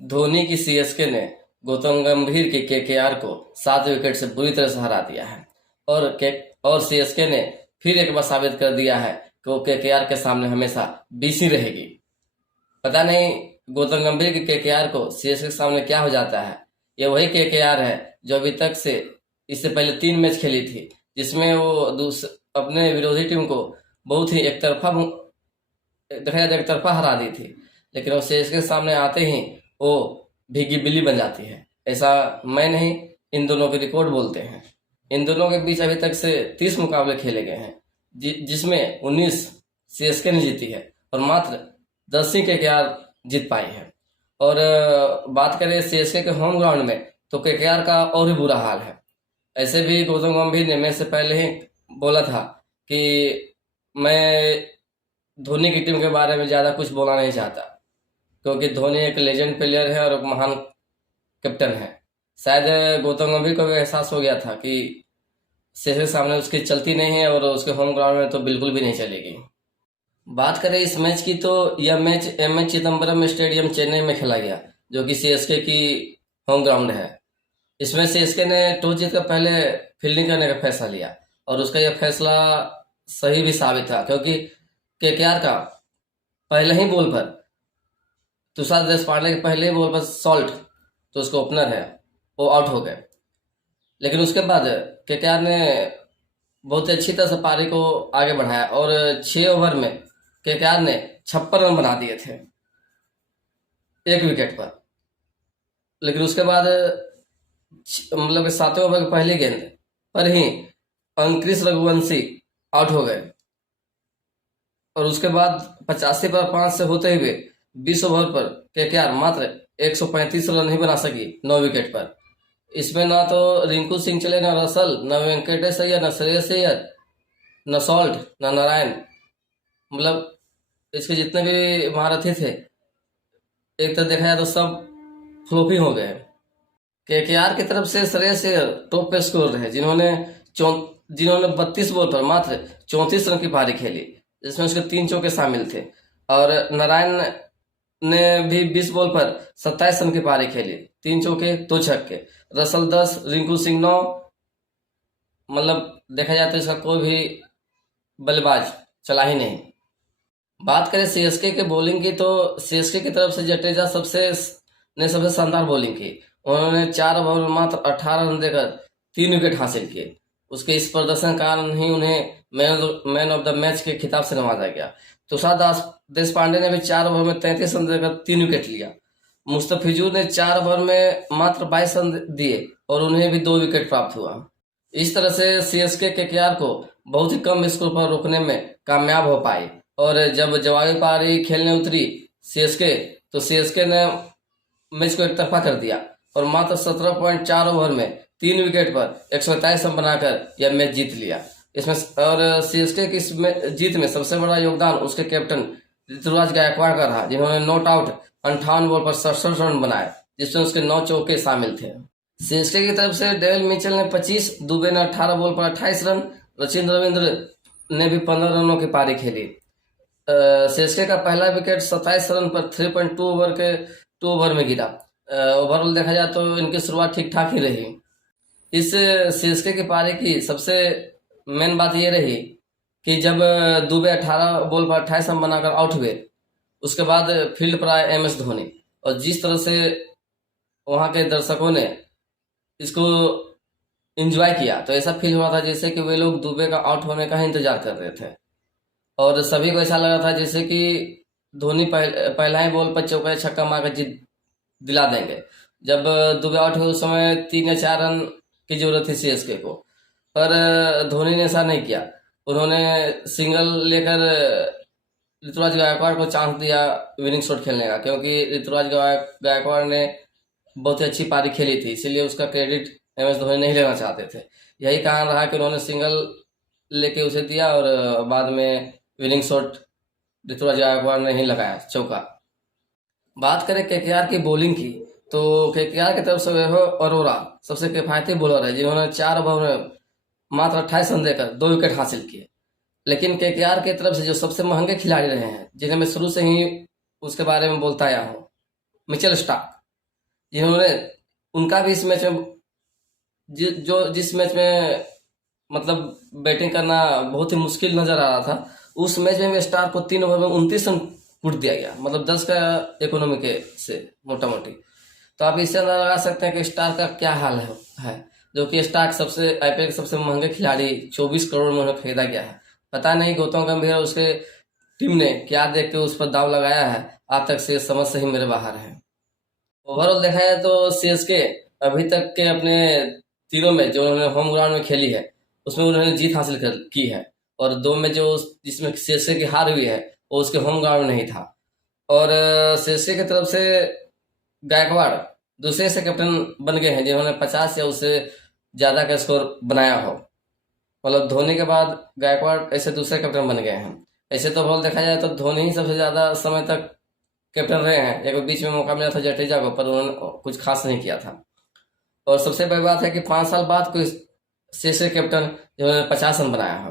धोनी की सीएसके ने गौतम गंभीर की केकेआर को 7 विकेट से बुरी तरह से हरा दिया है। और सीएसके ने फिर एक बार साबित कर दिया है कि वो केकेआर के सामने हमेशा बीसी रहेगी। पता नहीं गौतम गंभीर की केकेआर को सीएसके के सामने क्या हो जाता है। ये वही केकेआर है जो अभी तक से इससे पहले 3 मैच खेली थी, जिसमें वो अपने विरोधी टीम को बहुत ही देखा जाए तो एकतरफा हरा दी थी। लेकिन वो सीएसके के सामने आते ही वो भीगी बिल्ली बन जाती है। ऐसा मैं नहीं, इन दोनों के रिकॉर्ड बोलते हैं। इन दोनों के बीच अभी तक से 30 मुकाबले खेले गए हैं, जिसमें 19 सीएसके ने जीती है और मात्र 10 ही केकेआर जीत पाई है। और बात करें सीएसके के होम ग्राउंड में, तो केकेआर का और भी बुरा हाल है। ऐसे भी गौतम गंभीर ने मैच से पहले ही बोला था कि मैं धोनी की टीम के बारे में ज़्यादा कुछ बोलना नहीं चाहता, क्योंकि धोनी एक लेजेंड प्लेयर है और एक महान कैप्टन है। शायद गौतम गंभीर को भी एहसास हो गया था कि सीएसके के सामने उसकी चलती नहीं है और उसके होम ग्राउंड में तो बिल्कुल भी नहीं चलेगी। बात करें इस मैच की, तो यह match M A Chidambaram stadium Chennai में खेला गया, जो कि सीएसके की होम ग्राउंड है। इसमें सीएसके ने टॉस जीतकर पहले फील्डिंग करने का फैसला लिया और उसका यह फैसला सही भी साबित था, क्योंकि केकेआर का पहले ही बॉल पर तुषार देशपांडे के पहले ही बॉल पर सॉल्ट, तो उसका ओपनर है, वो आउट हो गए। लेकिन उसके बाद केकेआर ने बहुत अच्छी तरह से पारी को आगे बढ़ाया और 6 ओवर में केकेआर ने 56 रन बना दिए थे 1 विकेट पर। लेकिन उसके बाद मतलब 7वें ओवर की पहली गेंद पर ही अंक्रिश रघुवंशी आउट हो गए और उसके बाद 85 पर 5 से होते हुए 20 ओवर पर केकेआर मात्र 135 रन नहीं बना सकी 9 विकेट पर। इसमें ना तो रिंकू सिंह चले, ना रसल, न वेंकटेश अय्यर, न श्रेयस अय्यर, न सॉल्ट, न नारायण। मतलब इसके जितने भी महारथी थे, एक तरह देखा जाए तो सब फ्लॉप ही हो गए। केकेआर की तरफ से श्रेयस अय्यर टॉप पे स्कोर रहे, जिन्होंने 32 बॉल पर मात्र 34 रन की पारी खेली, जिसमें उसके 3 चौके शामिल थे। और नारायण ने भी 20 बॉल पर 27 रन की पारी खेली, 3 चौके 2 छक्के। रसल 10, रिंकू सिंह 9। मतलब देखा जाए तो इसका कोई भी बल्लेबाज चला ही नहीं। बात करें सीएसके के बॉलिंग की, तो सीएसके की तरफ से जडेजा सबसे शानदार बॉलिंग की। उन्होंने 4 ओवर में मात्र 18 रन देकर 3 विकेट हासिल किए। उसके इस प्रदर्शन के कारण ही उन्हें मैन ऑफ द मैच के खिताब से नवाजा गया। तुषार देशपांडे ने भी 4 ओवर में 33 रन देकर 3 विकेट लिया। मुस्तफिजुर ने 4 ओवर में मात्र 22 रन दिए और उन्हें भी 2 विकेट प्राप्त हुआ। इस तरह से सीएसके केकेआर को बहुत ही कम स्कोर पर रोकने में कामयाब हो पाई। और जब जवाबी पारी खेलने उतरी सीएसके, तो सीएसके ने मैच को एकतरफा कर दिया और मात्र 17.4 ओवर में 3 विकेट पर 127 रन बनाकर यह मैच जीत लिया। इसमें और सीएसके की इस जीत में सबसे बड़ा योगदान उसके कैप्टन ऋतुराज गायकवाड़ का रहा, जिन्होंने नॉट आउट 58 बॉल पर 67 रन बनाए, जिसमें उसके 9 चौके शामिल थे। सीएसके की तरफ से डेविल मिचेल ने 25, दुबे ने 18 बॉल पर 28 रन, सचिन रविंद्र ने भी 15 रनों की पारी खेली। सीएसके का पहला विकेट 27 रन पर 3.2 ओवर में गिरा। ओवरऑल देखा जाए तो इनकी शुरुआत ठीक ठाक ही रही। इस सीएसके की पारी की सबसे मेन बात ये रही कि जब दुबे 18 बॉल पर 28 रन बनाकर आउट हुए, उसके बाद फील्ड पर आए एम एस धोनी, और जिस तरह से वहां के दर्शकों ने इसको एंजॉय किया, तो ऐसा फील हुआ था जैसे कि वे लोग दुबे का आउट होने का ही इंतजार कर रहे थे। और सभी को ऐसा लगा था जैसे कि धोनी पहला ही बॉल पर चौका छक्का मारकर जीत दिला देंगे। जब दुबे आउट हुए उस समय 3 या 4 रन की जरूरत थी सीएसके को, पर धोनी ने ऐसा नहीं किया। उन्होंने सिंगल लेकर ऋतुराज गायकवाड़ को चांस दिया विनिंग शॉट खेलने का, क्योंकि ऋतुराज गायकवाड़ ने बहुत ही अच्छी पारी खेली थी, इसीलिए उसका क्रेडिट एम एस धोनी नहीं लेना चाहते थे। यही कारण रहा कि उन्होंने सिंगल लेके उसे दिया और बाद में विनिंग शॉट ऋतुराज गायकवाड़ ने ही लगाया, चौका। बात करें केकेआर की बॉलिंग की, तो केकेआर की तरफ से वैभव अरोरा सबसे किफायती बॉलर है, जिन्होंने 4 ओवर में मात्र 28 रन देकर 2 विकेट हासिल किए। लेकिन केकेआर की तरफ से जो सबसे महंगे खिलाड़ी रहे हैं, जिन्हें मैं शुरू से ही उसके बारे में बोलता आया हूँ, मिचेल स्टार्क, जिन्होंने उनका भी इस मैच में जिस मैच में मतलब बैटिंग करना बहुत ही मुश्किल नजर आ रहा था, उस मैच में भी स्टार को 3 ओवर में 29 रन कुट दिया गया, मतलब 10 का इकोनॉमी के से मोटा मोटी। तो आप इससे अंदाजा लगा सकते हैं कि स्टार का क्या हाल है। जो कि स्टार सबसे आईपीएल के सबसे महंगे खिलाड़ी 24 करोड़ में उन्हें खरीदा गया है। पता नहीं गौतम गंभीर और उसके टीम ने क्या देख के उस पर दाव लगाया है, आज तक से समझ से ही मेरे बाहर है। ओवरऑल देखा जाए तो सीएसके अभी तक के अपने तीनों मैच जो उन्होंने होम ग्राउंड में खेली है, उसमें उन्होंने जीत हासिल की है। और 2 मैच जो जिसमें सीएसके की हार हुई है, वो उसके होम ग्राउंड में नहीं था। और सीएसके की तरफ से गायकवाड़ दूसरे से कैप्टन बन गए हैं, जिन्होंने 50 या उससे ज्यादा का स्कोर बनाया हो। मतलब धोनी के बाद गायकवाड़ ऐसे दूसरे कैप्टन बन गए हैं। ऐसे तो बॉल देखा जाए तो धोनी ही सबसे ज्यादा समय तक कैप्टन रहे हैं। एक बीच में मौका मिला था जडेजा को, पर उन्होंने कुछ खास नहीं किया था। और सबसे बड़ी बात है कि 5 साल बाद कोई सीएसके कैप्टन जिन्होंने 50 रन बनाया हो।